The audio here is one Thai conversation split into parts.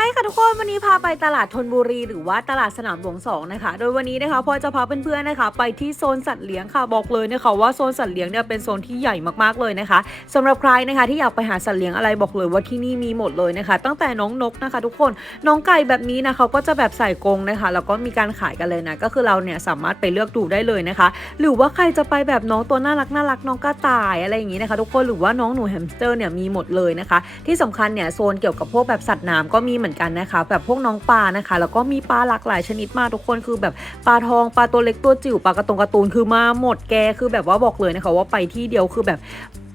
ไปค่ะทุกคนวันนี้พาไปตลาดธนบุรี หรือว่าตลาดสนามหลวงสองนะคะโดยวันนี้นะคะพอจะพาเพื่อนๆนะคะ ไปที่โซนสัตว์เลี้ยงค่ะบอกเลยนะคะว่าโซนสัตว์เลี้ยงเนี่ยเป็นโซนที่ใหญ่มากๆเลยนะคะสำหรับใครนะคะที่อยากไปหาสัตว์เลี้ยงอะไรบอกเลยว่าที่นี่มีหมดเลยนะคะ ตั้งแต่น้องนกนะคะ ทุกคนน้องไก่แบบนี้นะเขาก็จะแบบใส่กรงนะคะแล้วก็มีการขายกันเลยนะก็คือเราเนี่ยสามารถไปเลือกดูได้เลยนะคะ หรือว่าใครจะไปแบบน้องตัวน่ารักน่ารักน้องกระต่ายอะไรอย่างนี้นะคะ ทุกคนหรือว่าน้องหนูแฮมสเตอร์เนี่ยมีหมดเลยนะคะ ที่สำคัญเนี่ยโซนเกี่ยวกับพวกแบบสัตว์น้ำก็มีเหมือนกันนะคะ แบบพวกน้องปลานะคะ แล้วก็มีปลาหลากหลายชนิดมากทุกคนคือแบบปลาทองปลาตัวเล็กตัวจิ๋วปลากระตงกระตูนคือมาหมดแกคือแบบว่าบอกเลยนะคะ ว่าไปที่เดียวคือแบบ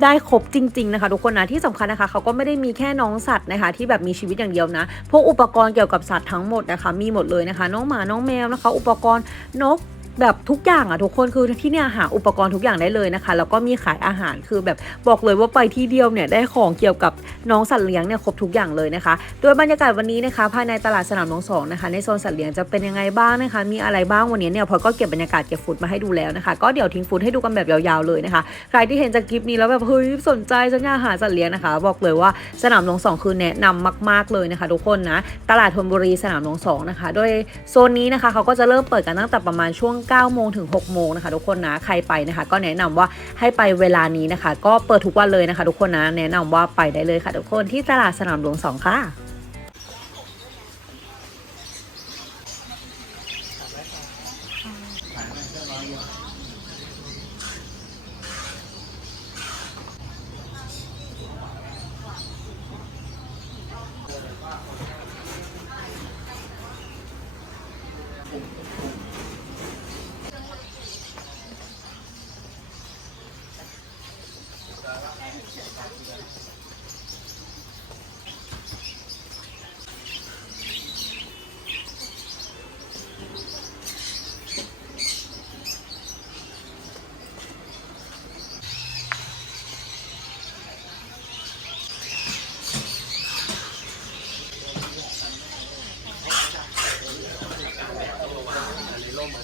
ได้ครบจริง ๆนะคะ ทุกคนนะที่สำคัญนะคะเขาก็ไม่ได้มีแค่น้องสัตว์นะคะ ที่แบบมีชีวิตอย่างเดียวนะ พวกอุปกรณ์เกี่ยวกับสัตว์ทั้งหมดนะคะ มีหมดเลยนะคะ น้องหมาน้องแมวนะคะ อุปกรณ์นก แบบทุกอย่างอะทุกคนคือที่เนี่ยหาอุปกรณ์ทุกอย่างได้เลยนะคะ แล้วก็มีขายอาหารคือแบบบอกเลยว่าไปที่เดียวเนี่ยได้ของเกี่ยวกับน้องสัตว์เลี้ยงเนี่ยครบทุกอย่างเลยนะคะ โดยบรรยากาศวันนี้นะคะ ภายในตลาดสนามหลวงสองนะคะ ในโซนสัตว์เลี้ยงจะเป็นยังไงบ้างนะคะ มีอะไรบ้างวันนี้เนี่ยพอยก็เก็บบรรยากาศเก็บฟุตมาให้ดูแล้วนะคะ ก็เดี๋ยวทิ้งฟุตให้ดูกันแบบยาวๆเลยนะคะ ใครที่เห็นจากคลิปนี้แล้วแบบเฮ้ยสนใจฉันอยากหาสัตว์เลี้ยงนะคะ บอกเลยว่าสนามหลวงสองคือแนะนำมาก ๆเลยนะคะ ทุกคนนะตลาดธนบุรีสนามหลวงสองนะคะ โดยโซนนี้นะคะเขาก็จะเริ่มเปิดกันตั้งแต่ประมาณช่วง9โมงถึง6โมงนะคะทุกคนนะใครไปนะคะ ก็แนะนำว่าให้ไปเวลานี้นะคะ ก็เปิดทุกวันเลยนะคะ ทุกคนนะแนะนำว่าไปได้เลยค่ะทุกคนที่ตลาดสนามหลวงสองค่ะ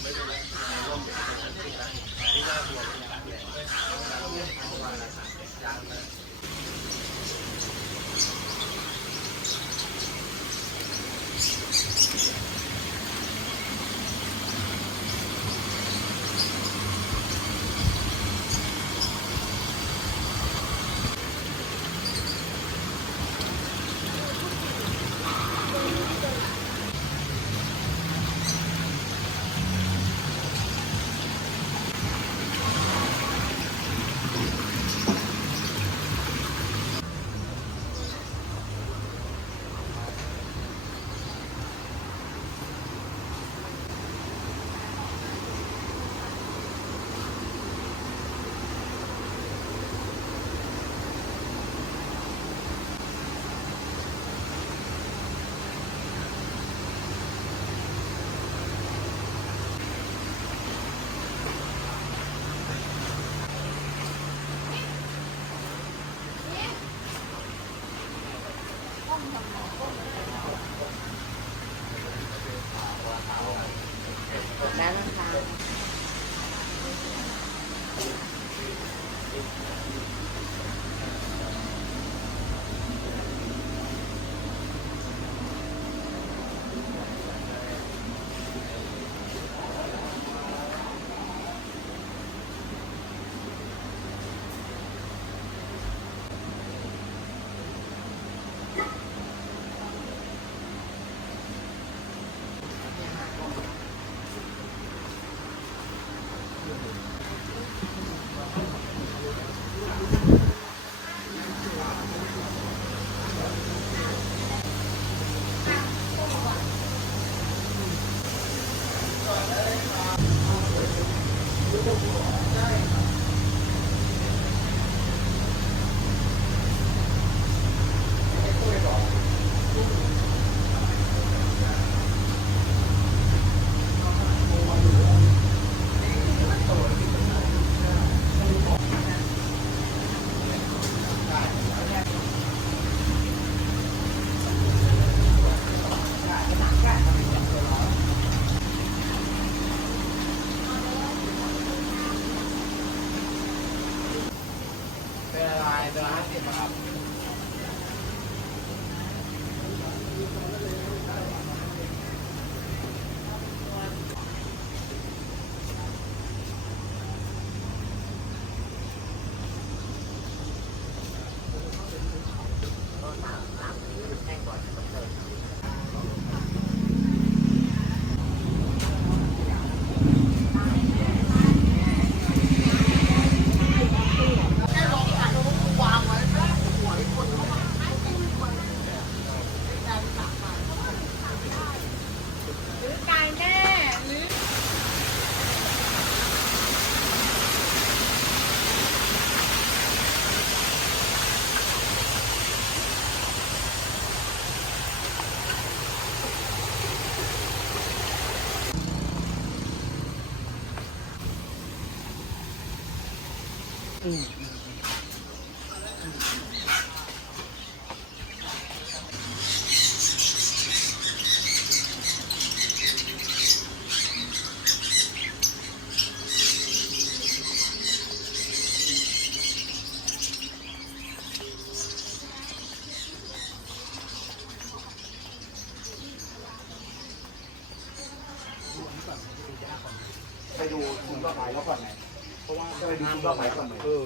Maybe. แล้ว mga ไปดูคุณต่อไปแล้วก่อนไงเพ ราะว่าจะไปดูคุณต่อไปก่อนไหมเออ